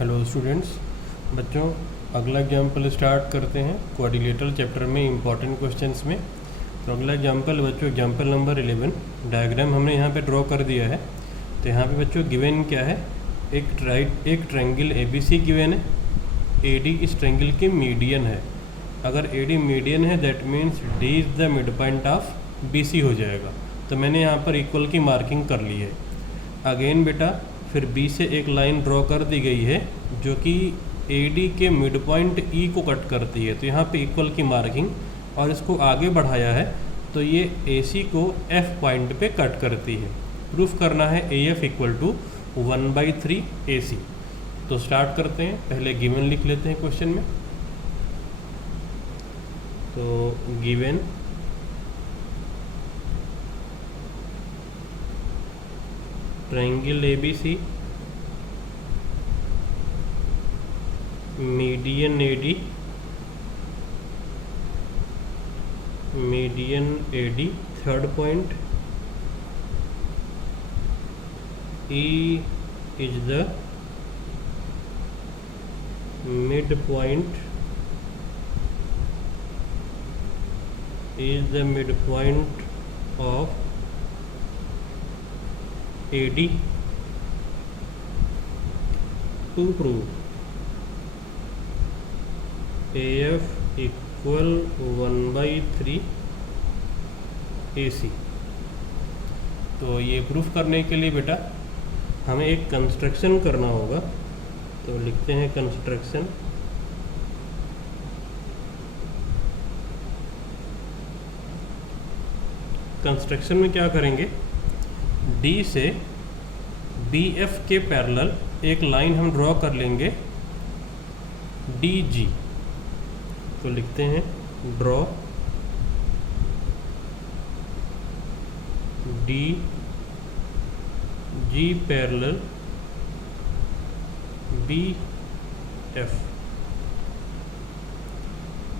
Hello students, बच्चों अगला example start करते हैं क्वाड्रिलेटरल चैप्टर में इम्पॉर्टेंट क्वेश्चंस में। तो अगला एग्जाम्पल बच्चों एग्जाम्पल नंबर 11 डायग्राम हमने यहाँ पे ड्रॉ कर दिया है। तो यहाँ पे बच्चों गिवन क्या है, एक ट्रायंगल ABC गिवन है, AD इस ट्रायंगल की मीडियन है। अगर AD मीडियन है that means D is the mid point of BC हो जाएगा। तो मैंने यहाँ पर इक्वल की मार्किंग कर ली है। अगेन बेटा फिर B से एक लाइन ड्रॉ कर दी गई है जो कि AD के मिड पॉइंट E को कट करती है। तो यहाँ पे इक्वल की मार्किंग और इसको आगे बढ़ाया है तो ये AC को F पॉइंट पे कट करती है। प्रूफ करना है AF इक्वल टू 1/3 AC। तो स्टार्ट करते हैं, पहले गिवन लिख लेते हैं क्वेश्चन में। तो given triangle ABC, median AD, third point E is the mid point of AD to prove AF equal 1/3 AC। तो ये प्रूफ करने के लिए बेटा हमें एक कंस्ट्रक्शन करना होगा। तो लिखते हैं कंस्ट्रक्शन। कंस्ट्रक्शन में क्या करेंगे, D से BF के पैरेलल एक लाइन हम ड्रॉ कर लेंगे DG। तो लिखते हैं ड्रॉ DG पैरेलल BF।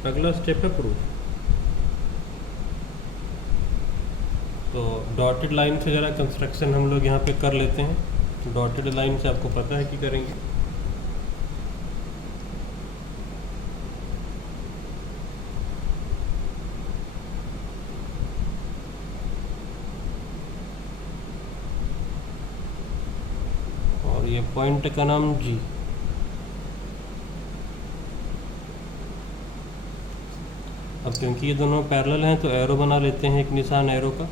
अगला स्टेप है प्रूफ। तो डॉटेड लाइन से ज़रा कंस्ट्रक्शन हम लोग यहाँ पे कर लेते हैं। डॉटेड लाइन से आपको पता है कि करेंगे। और ये पॉइंट का नाम G। अब क्योंकि ये दोनों पैरेलल हैं तो एरो बना लेते हैं, एक निशान एरो का।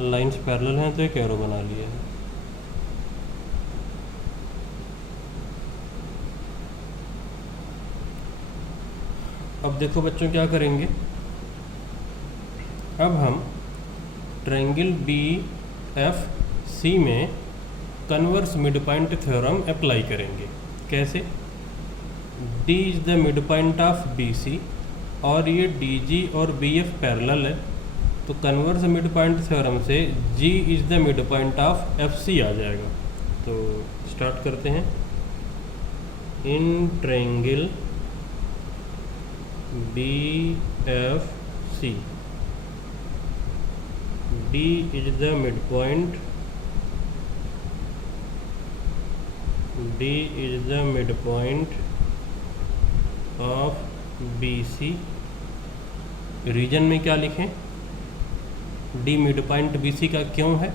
लाइंस पैरेलल हैं तो एक एरो बना लिया है। अब देखो बच्चों क्या करेंगे, अब हम ट्रायंगल BFC में converse mid point theorem apply करेंगे। कैसे, D is the mid point of BC और ये DG और BF पैरेलल है। तो कन्वर्स मिड पॉइंट थ्योरम से G is the mid point of FC आ जाएगा। तो स्टार्ट करते हैं। In triangle BFC D is the mid point, D is the mid point of BC। Reason में क्या लिखें, D मिड पॉइंट BC का क्यों है,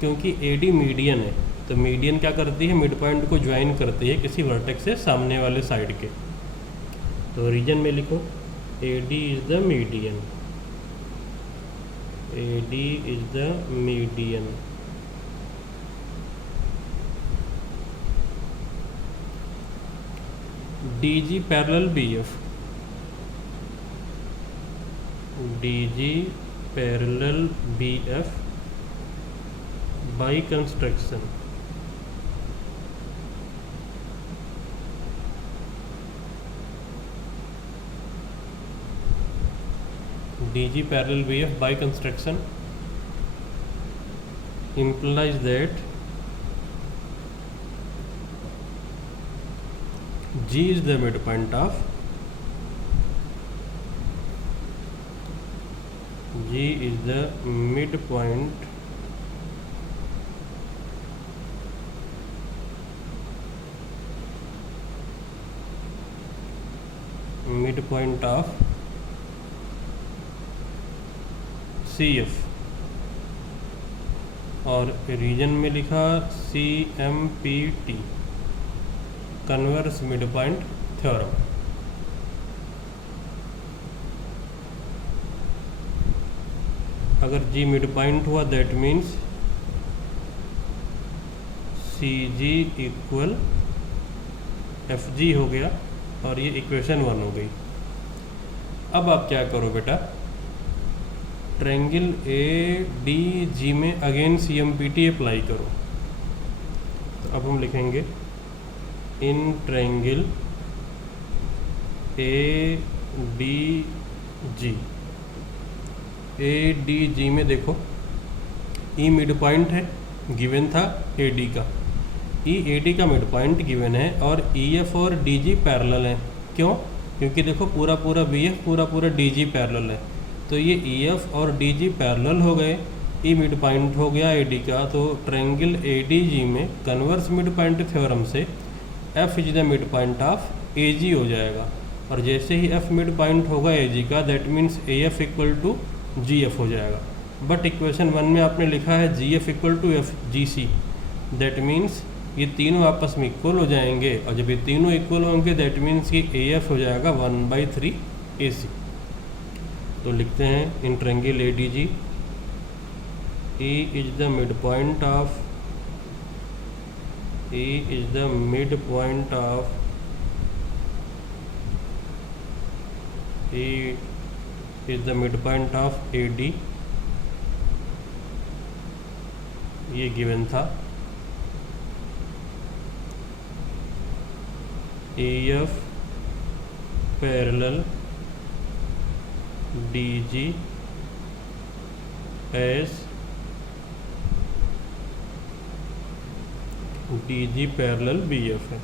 क्योंकि AD मीडियन है। तो मीडियन क्या करती है, मिड पॉइंट को ज्वाइन करती है किसी वर्टेक्स से सामने वाले साइड के। तो रीजन में लिखो AD is the median, AD is the median. DG parallel BF, DG parallel BF by construction. DG parallel BF by construction implies that G is the midpoint of G is the midpoint mid point of CF, और reason में लिखा CMPT, converse mid point theorem. अगर G mid point हुआ that means CG equal FG हो गया, और ये equation 1 हो गई। अब आप क्या करो बेटा, ट्रायंगल ADG में अगेन CMPT अप्लाई करो। तो अब हम लिखेंगे इन ट्रायंगल ADG में देखो E मिड पॉइंट है, गिवन था AD का, AD का मिड पॉइंट गिवन है, और EF और DG पैरेलल हैं। क्यों? क्योंकि देखो पूरा BF पूरा DG पैरेलल है, तो ये EF और DG पैरेलल हो गए, E मिड पॉइंट हो गया AD का, तो ट्रायंगल ADG में कन्वर्स मिड पॉइंट थ्योरम से F is the mid point of AG हो जाएगा, और जैसे ही F मिड पॉइंट होगा AG का, that means AF equal to GF हो जाएगा। बट इक्वेशन 1 में आपने लिखा है GF equal to FGC, that means ये तीनों आपस में इक्वल हो जाएंगे, और जब ये तीनों इक्वल होंगे दैट मीन्स कि AF हो जाएगा 1/3 AC। तो लिखते हैं in triangle ADG E is the mid point of AD, ये गिवन था। AF parallel DG as DG parallel BF है।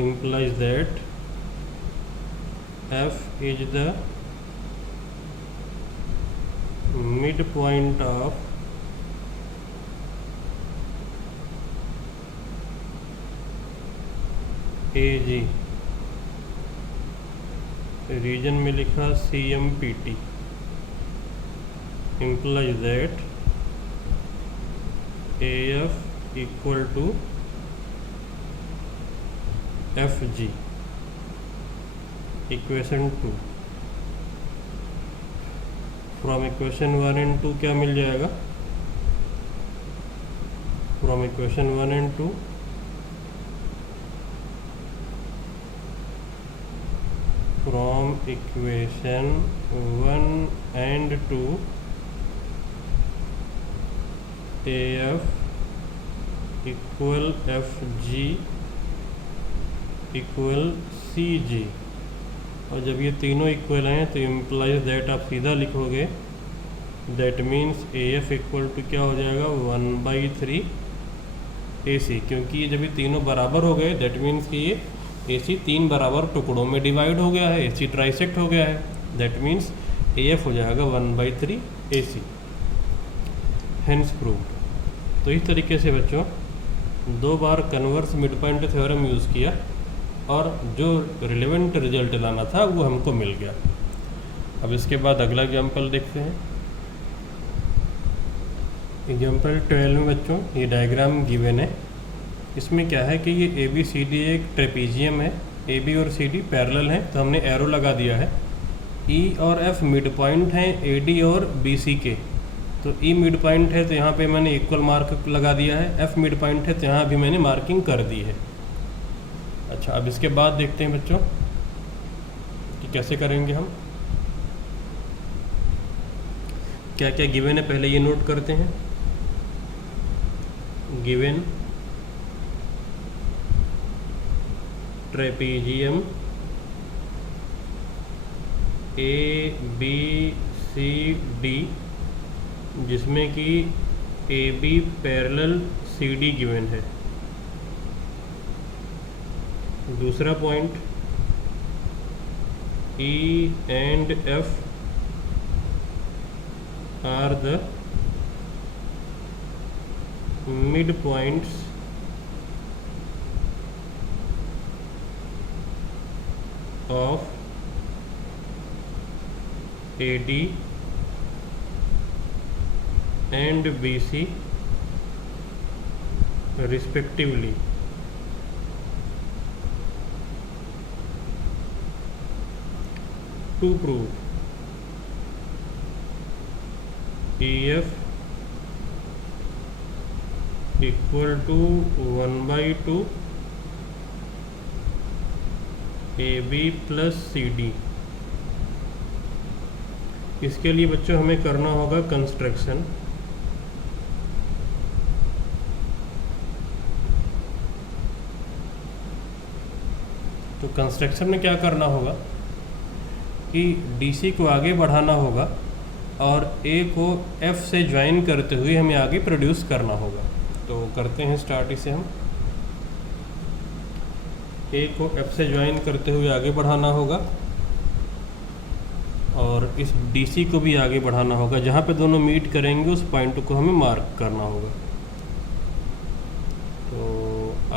implies that F is the midpoint of AG, reason में लिखा CMPT, implies that AF equal to FG, equation 2। From equation 1 and 2 क्या मिल जाएगा? From equation 1 and 2 from equation 1 and 2 AF equal FG equal CG, और जब ये तीनों equal हैं तो इम्प्लाइज दैट आप सीधा लिखोगे, that means AF equal to क्या हो जाएगा 1/3 AC, क्योंकि जब ये तीनों बराबर हो गए दैट मीन्स कि ये AC 3 बराबर टुकड़ों में डिवाइड हो गया है, AC ट्राइसेक्ट हो गया है, दैट मीन्स AF हो जाएगा 1/3 AC, हेंस प्रूव्ड। तो इस तरीके से बच्चों 2 बार converse mid point theorem use किया, और जो रिलेवेंट रिजल्ट लाना था वो हमको मिल गया। अब इसके बाद अगला एग्जाम्पल देखते हैं। एग्जाम्पल 12 में बच्चों ये डायग्राम गिवन है। इसमें क्या है कि ये ABCD एक ट्रेपीजियम है, AB और CD पैरेलल हैं, तो हमने एरो लगा दिया है। E और F मिड पॉइंट हैं AD और BC के, तो E मिड पॉइंट है तो यहाँ पे मैंने इक्वल मार्क लगा दिया है, F मिड पॉइंट है तो यहाँ भी मैंने मार्किंग कर दी है। अच्छा, अब इसके बाद देखते हैं बच्चों कि कैसे करेंगे हम, क्या क्या गिवन है पहले ये नोट करते हैं। गिवन ट्रेपीजियम ABCD, जिसमें कि AB पैरेलल CD गिवन है। दूसरा point E and F are the midpoints of AD and BC respectively. To prove EF equal to 1/2 AB plus CD, इसके लिए बच्चों हमें करना होगा कंस्ट्रक्शन। तो कंस्ट्रक्शन में क्या करना होगा कि DC को आगे बढ़ाना होगा और A को F से ज्वाइन करते हुए हमें आगे प्रोड्यूस करना होगा। तो करते हैं स्टार्ट इसे हम। A को F से ज्वाइन करते हुए आगे बढ़ाना होगा और इस DC को भी आगे बढ़ाना होगा। जहाँ पे दोनों मीट करेंगे उस पॉइंट को हमें मार्क करना होगा। तो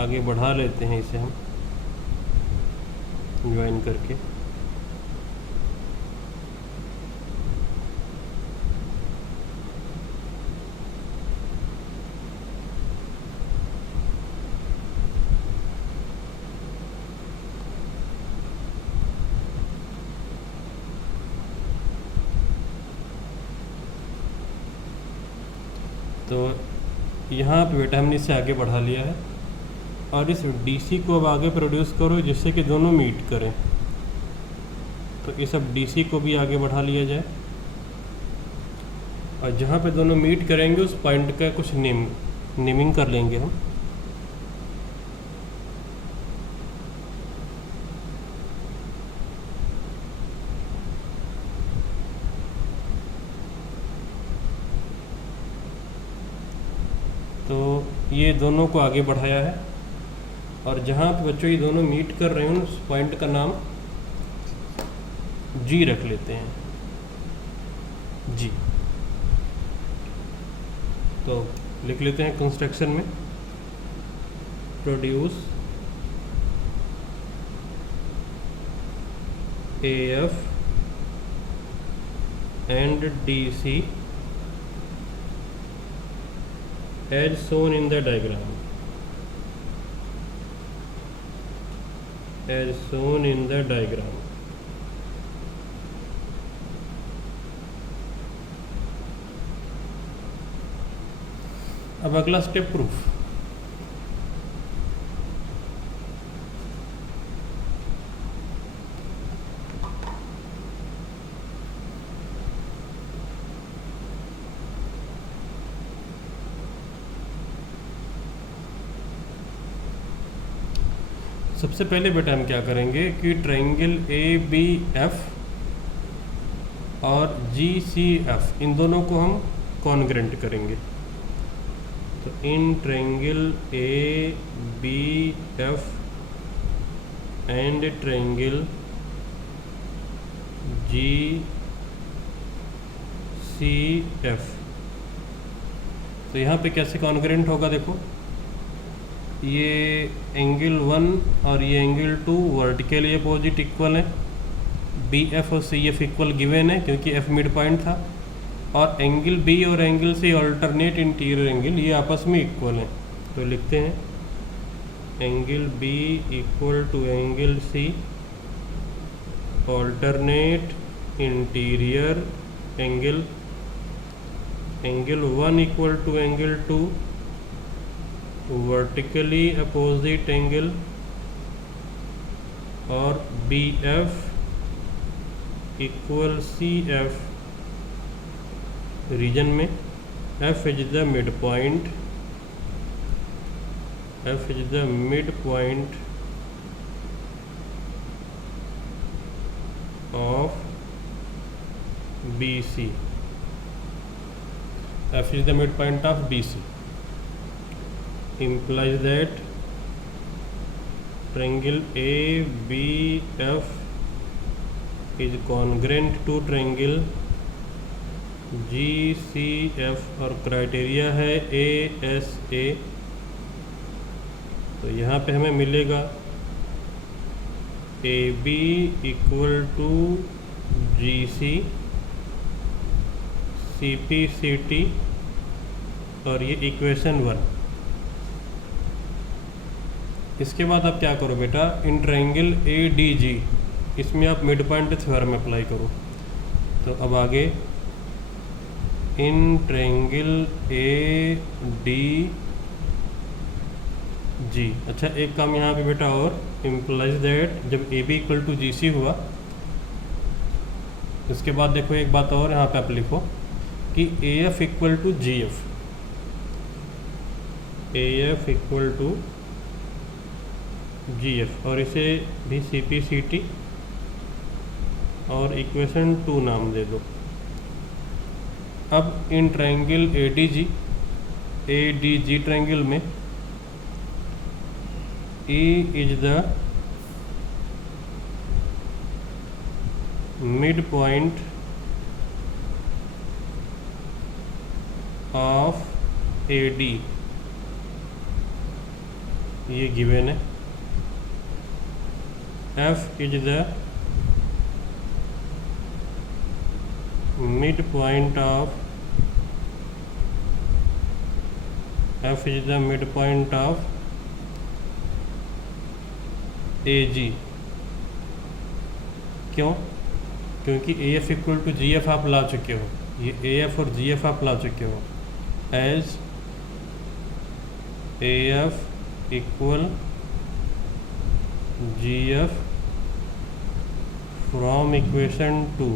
आगे बढ़ा लेते हैं इसे हम ज्वाइन करके। तो यहाँ पे बेटा हमने इसे आगे बढ़ा लिया है और इस DC को अब आगे प्रोड्यूस करो जिससे कि दोनों मीट करें। तो इस अब DC को भी आगे बढ़ा लिया जाए और जहाँ पे दोनों मीट करेंगे उस पॉइंट का कुछ नेमिंग कर लेंगे हम। तो ये दोनों को आगे बढ़ाया है और जहाँ पे बच्चों ये दोनों मीट कर रहे हैं उस पॉइंट का नाम G रख लेते हैं, G। तो लिख लेते हैं कंस्ट्रक्शन में produce AF and DC as shown in the diagram, as shown in the diagram। अब अगला स्टेप प्रूफ। सबसे पहले बेटा हम क्या करेंगे कि ट्रायंगल ABF और GCF इन दोनों को हम कॉन्ग्रेंट करेंगे। तो in triangle ABF and triangle GCF, तो यहाँ पे कैसे कॉन्ग्रेंट होगा देखो, ये एंगल 1 और ये एंगल 2 वर्टिकली अपोजिट इक्वल है, BF और CF इक्वल गिवन है क्योंकि F मिड पॉइंट था, और एंगल B और angle C alternate interior angle ये आपस में इक्वल हैं। तो लिखते हैं angle B equal to angle C alternate interior angle, angle 1 equal to angle 2 vertically opposite angle, और BF इक्वल CF रीजन में F is the mid point, F is the mid point of BC, F is the midpoint of BC, implies that triangle ABF is congruent to triangle GCF और criteria है ASA। तो यहाँ पे हमें मिलेगा A B equal to G C C P C T और ये equation 1। इसके बाद आप क्या करो बेटा, इन ट्रायंगल ए डी जी इसमें आप मिड पॉइंट थ्योरम अप्लाई करो। तो अब आगे इन ट्रायंगल ए डी जी। अच्छा एक काम यहाँ पे बेटा और, इम्प्लाइज दैट जब ए बी इक्वल टू जी सी हुआ, इसके बाद देखो एक बात और यहाँ पे आप लिखो कि A F equal to G F, A F equal to G F, और इसे भी सी पी सी टी और इक्वेशन 2 नाम दे दो। अब in triangle A D G triangle में E is the mid point of A D, ये गिवन है। F is the mid point of A G. क्यों? क्योंकि A F equal to G F आप ला चुके हो, ये ए एफ और जी एफ आप ला चुके हो। As A F equal G F from equation 2।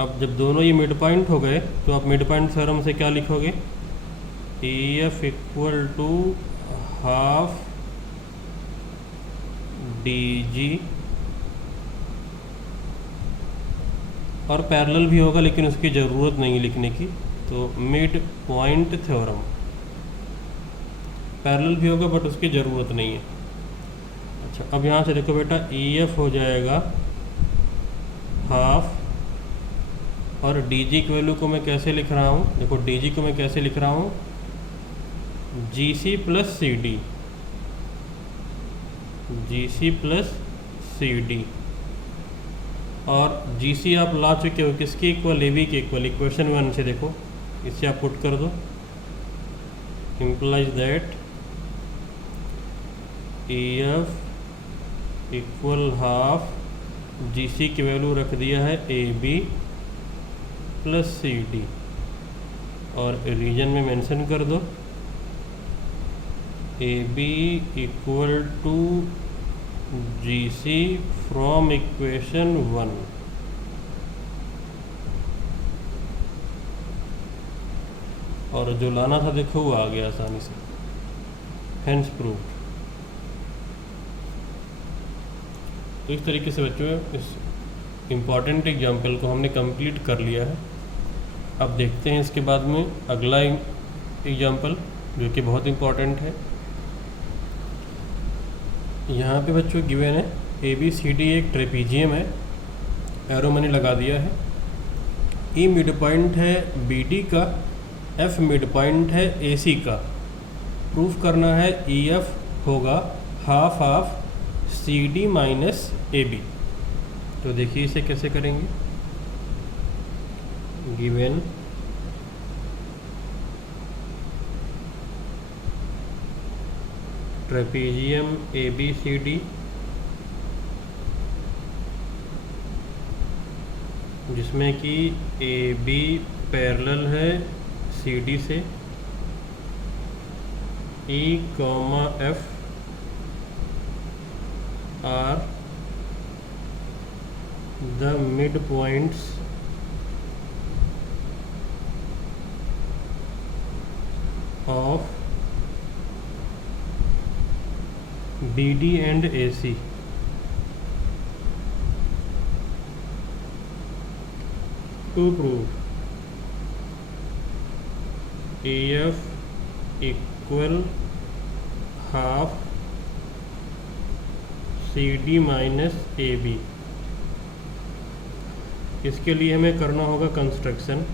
अब जब दोनों ये मिड पॉइंट हो गए तो आप मिड पॉइंट थ्योरम से क्या लिखोगे, A F equal to half D G, और पैरेलल भी होगा लेकिन उसकी ज़रूरत नहीं लिखने की, तो मिड पॉइंट थ्योरम। पैरेलल भी होगा बट उसकी ज़रूरत नहीं है। अच्छा अब यहाँ से देखो बेटा, ई एफ हो जाएगा हाफ, और डी जी की वैल्यू को मैं कैसे लिख रहा हूँ, देखो डी जी को मैं कैसे लिख रहा हूँ, G C plus C D, G C plus C D. और जी सी आप ला चुके हो किसके इक्वल, ए बी के इक्वल, इक्वेशन 1 से देखो, इससे आप पुट कर दो। Implies that A F equal half, G C की वैल्यू रख दिया है A B plus C D, और रीजन में मेंशन कर दो A B equal to G C from equation 1। और जो लाना था देखो वो आ गया आसानी से, हेंस प्रूव्ड। तो इस तरीके से बच्चों इस इम्पॉर्टेंट एग्जाम्पल को हमने कंप्लीट कर लिया है। अब देखते हैं इसके बाद में अगला एग्जाम्पल जो कि बहुत इम्पॉर्टेंट है। यहाँ पे बच्चों गिवन है ए बी सी डी एक ट्रेपीजियम है, एरो मैंने लगा दिया है। ई मिड पॉइंट है बी डी का, एफ मिड पॉइंट है ए सी का। प्रूफ करना है ई एफ होगा half of C D minus A B. तो देखिए इसे कैसे करेंगे, given trapezium A B C D जिसमें कि ए बी पैरेलल है सी डी से, E comma F are the mid points of BD and AC। To prove AF equal half CD minus AB, इसके लिए हमें करना होगा कंस्ट्रक्शन।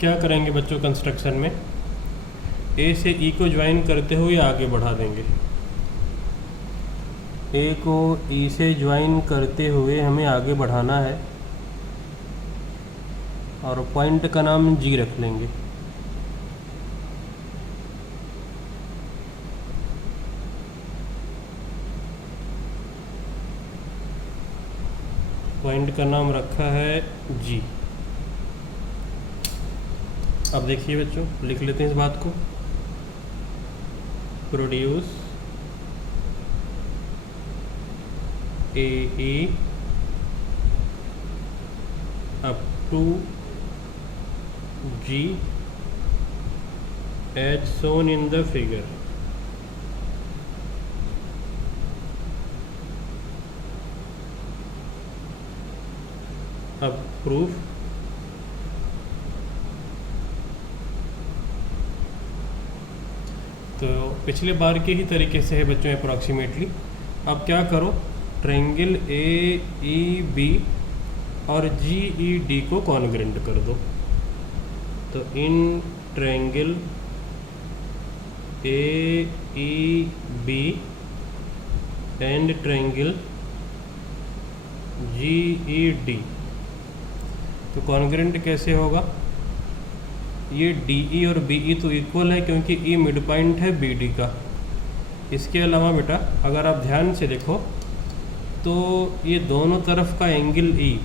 क्या करेंगे बच्चों कंस्ट्रक्शन में, ए से ई को ज्वाइन करते हुए आगे बढ़ा देंगे। ए को ई से ज्वाइन करते हुए हमें आगे बढ़ाना है और पॉइंट का नाम जी रख लेंगे। पॉइंट का नाम रखा है जी। अब देखिए बच्चों, लिख लेते हैं इस बात को। Produce A E up to G as shown in the figure। अब प्रूफ, तो पिछले बार के ही तरीके से है बच्चों अप्रॉक्सीमेटली। अब क्या करो, ट्रायंगल ए ई बी और जी ई डी को कॉन्ग्रेंट कर दो। तो in triangle A E B and triangle G E D, तो कॉन्ग्रेंट कैसे होगा, ये डी ई और बी ई तो इक्वल है क्योंकि ई मिड पॉइंट है बी डी का। इसके अलावा बेटा अगर आप ध्यान से देखो तो ये दोनों तरफ का एंगल ई,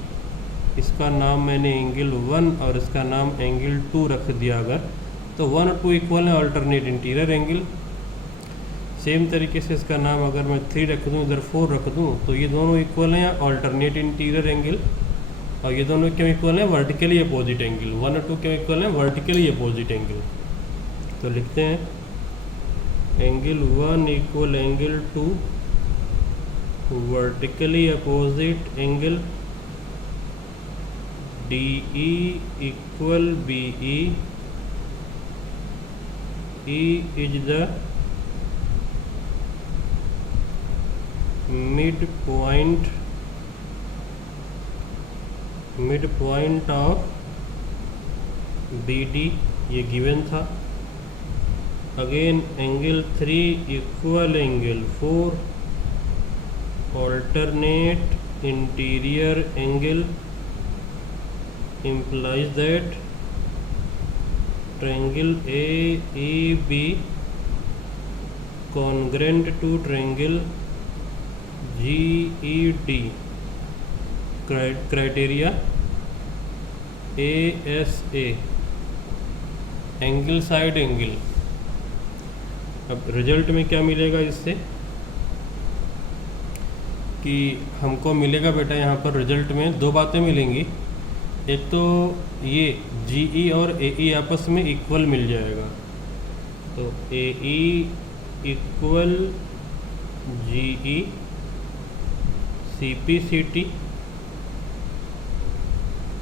इसका नाम मैंने एंगल 1 और इसका नाम एंगल 2 रख दिया अगर, तो 1 और 2 इक्वल है, अल्टरनेट इंटीरियर एंगल। सेम तरीके से इसका नाम अगर मैं 3 रख दूँ, इधर 4 रख दूँ, तो ये दोनों इक्वल हैं अल्टरनेट इंटीरियर एंगल। और ये दोनों क्यों इक्वल हैं, वर्टिकली अपोजिट एंगल। 1 और 2 क्यों इक्वल हैं, वर्टिकली अपोजिट एंगल। तो लिखते हैं angle 1 equal angle 2 vertically opposite angle, D E equal B E, E is the mid point of B D, ये गिवन था। Again angle 3 equal angle 4 alternate interior angle implies that triangle AEB congruent to triangle GED। criteria ASA angle side angle. अब result में क्या मिलेगा इससे कि हमको मिलेगा बेटा यहाँ पर रिजल्ट में 2 बातें मिलेंगी। एक तो ये जीई और एई आपस में इक्वल मिल जाएगा, तो एई इक्वल जीई सीपी सीटी,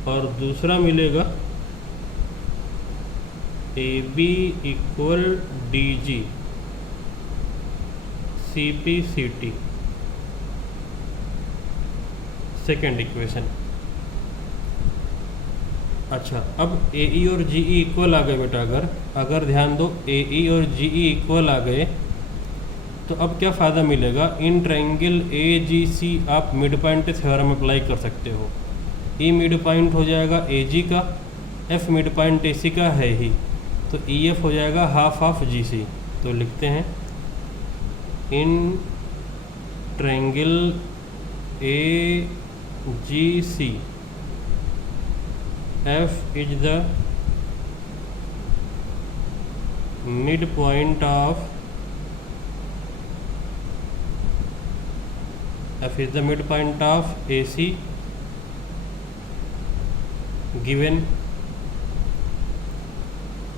और दूसरा मिलेगा एबी इक्वल डीजी सीपी सीटी, सेकेंड इक्वेशन। अच्छा, अब एई और जीई इक्वल आ गए बेटा, अगर ध्यान दो एई और जीई इक्वल आ गए तो अब क्या फ़ायदा मिलेगा, इन ट्रायंगल ए जी सी आप मिड पॉइंट थ्योरम अप्लाई कर सकते हो। ई मिड पॉइंट हो जाएगा ए जी का, F mid point A C का है ही, तो ई एफ हो जाएगा हाफ ऑफ जी सी। तो लिखते हैं in triangle A G C F is the mid point of F is the midpoint of AC given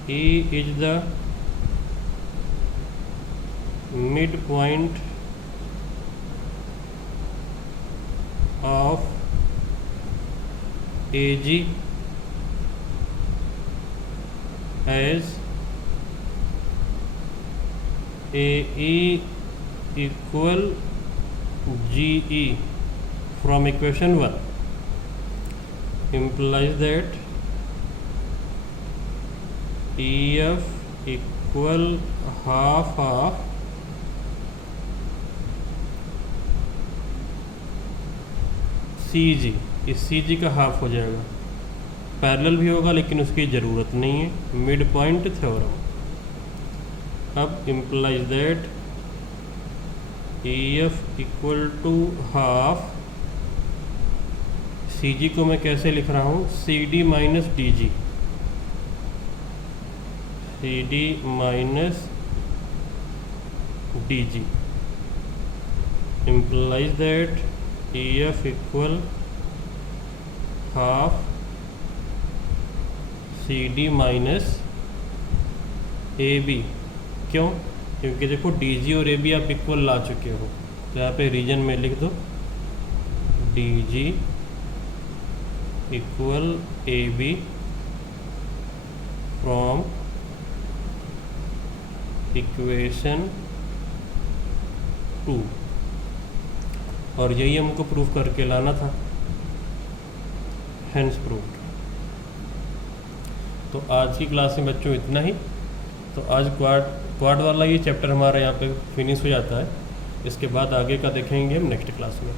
E is the midpoint of AG as AE equal GE from equation 1 implies that E F equal half of C G, इस C जी का half हो जाएगा। Parallel भी होगा लेकिन उसकी ज़रूरत नहीं है, मिड पॉइंट थ्योरम। अब implies that E F equal to half, C G को मैं कैसे लिख रहा हूँ, C D minus D G, C D minus D G implies that EF equal half C D minus A B. क्यों? क्योंकि देखो डी जी और ए बी आप इक्वल ला चुके हो, तो यहाँ पे रीजन में लिख दो D G equal A B from equation 2, और यही हमको प्रूफ करके लाना था, हेंस प्रूव्ड। तो आज की क्लास में बच्चों इतना ही। तो आज क्वाड वाला ये चैप्टर हमारा यहाँ पे फिनिश हो जाता है। इसके बाद आगे का देखेंगे हम नेक्स्ट क्लास में।